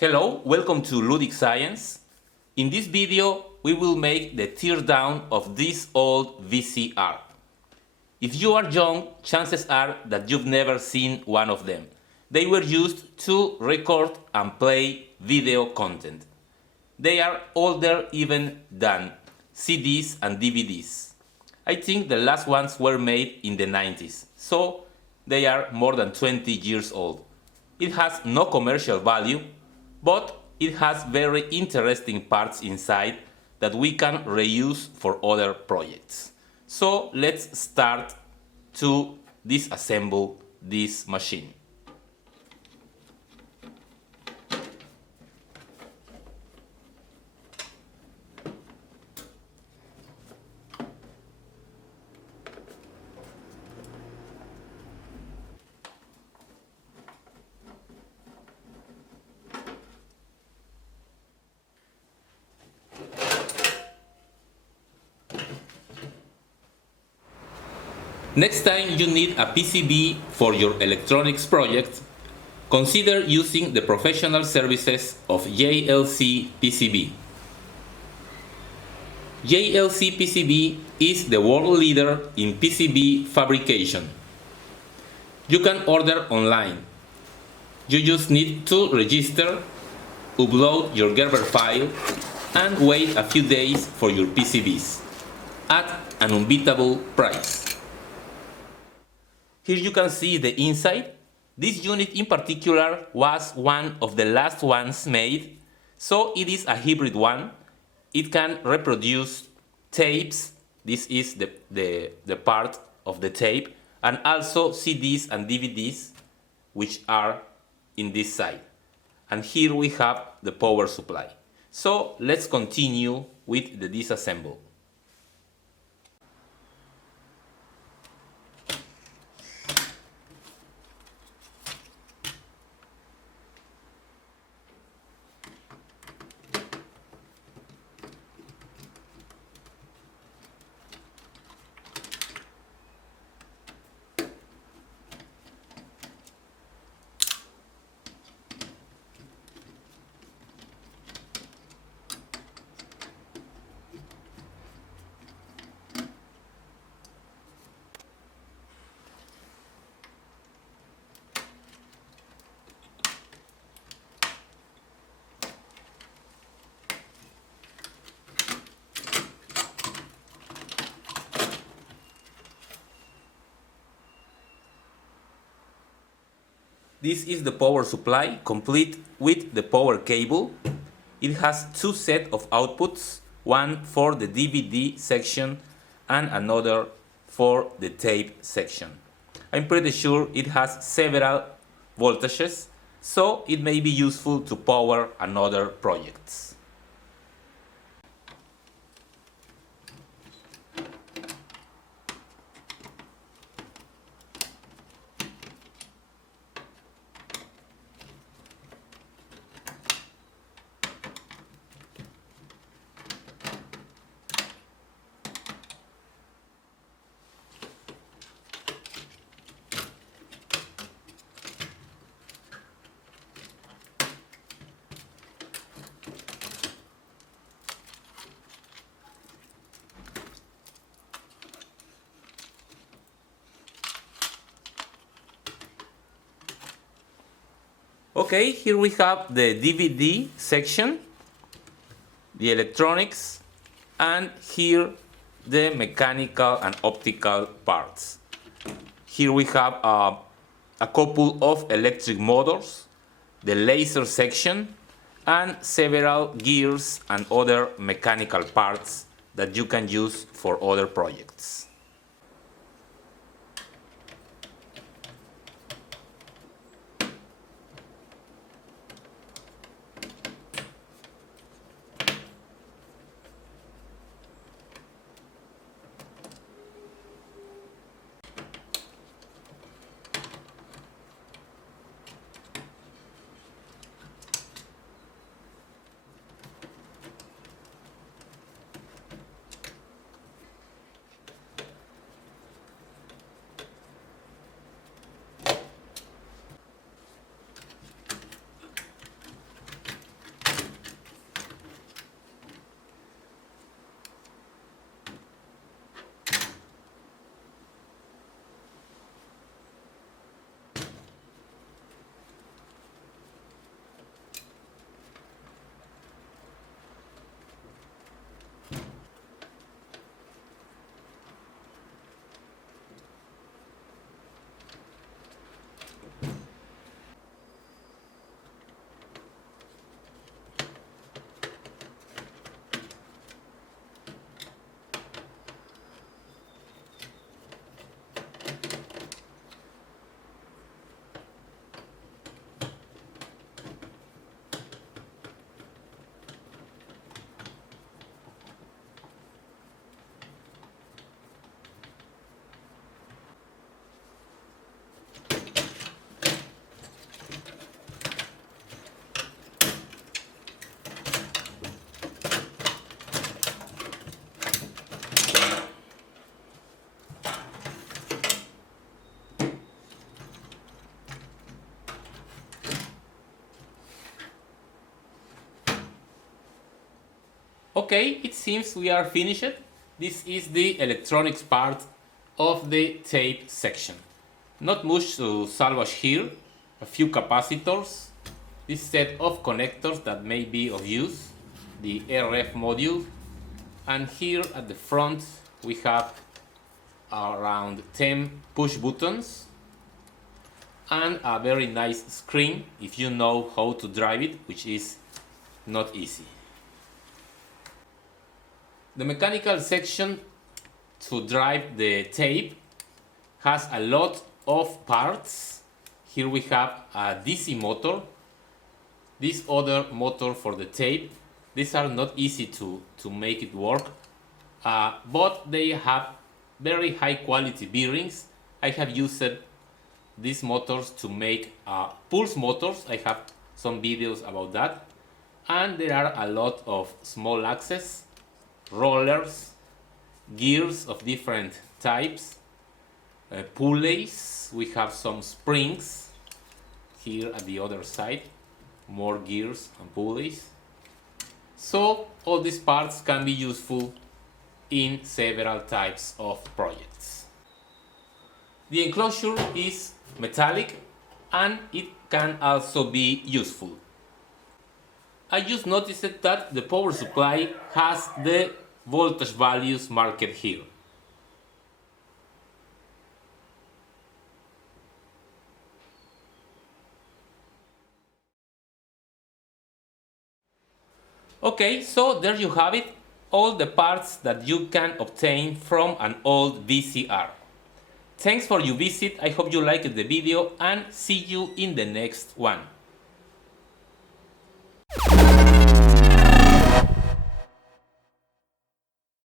Hello, welcome to Ludic Science. In this video, we will make the teardown of this old VCR. If you are young, chances are that you've never seen one of them. They were used to record and play video content. They are older even than CDs and DVDs. I think the last ones were made in the 90s, so they are more than 20 years old. It has no commercial value, but it has very interesting parts inside that we can reuse for other projects. So let's start to disassemble this machine. Next time you need a PCB for your electronics project, consider using the professional services of JLC PCB. JLC PCB is the world leader in PCB fabrication. You can order online. You just need to register, upload your Gerber file, and wait a few days for your PCBs at an unbeatable price. Here you can see the inside. This unit in particular was one of the last ones made, so it is a hybrid one. It can reproduce tapes. This is the part of the tape, and also CDs and DVDs, which are in this side. And here we have the power supply. So let's continue with the disassemble. This is the power supply, complete with the power cable. It has two sets of outputs, one for the DVD section and another for the tape section. I'm pretty sure it has several voltages, so it may be useful to power another projects. Okay, here we have the DVD section, the electronics, and here the mechanical and optical parts. Here we have a couple of electric motors, the laser section, and several gears and other mechanical parts that you can use for other projects. Okay, it seems we are finished. This is the electronics part of the tape section. Not much to salvage here. A few capacitors, this set of connectors that may be of use, the RF module, and here at the front we have around 10 push buttons and a very nice screen if you know how to drive it, which is not easy. The mechanical section to drive the tape has a lot of parts. Here we have a DC motor, this other motor for the tape. These are not easy to make it work, but they have very high quality bearings. I have used these motors to make pulse motors. I have some videos about that. And there are a lot of small axes, rollers, gears of different types, pulleys. We have some springs here at the other side, more gears and pulleys. So all these parts can be useful in several types of projects. The enclosure is metallic and it can also be useful. I just noticed that the power supply has the voltage values marked here. Okay, so there you have it, all the parts that you can obtain from an old VCR. Thanks for your visit, I hope you liked the video and see you in the next one.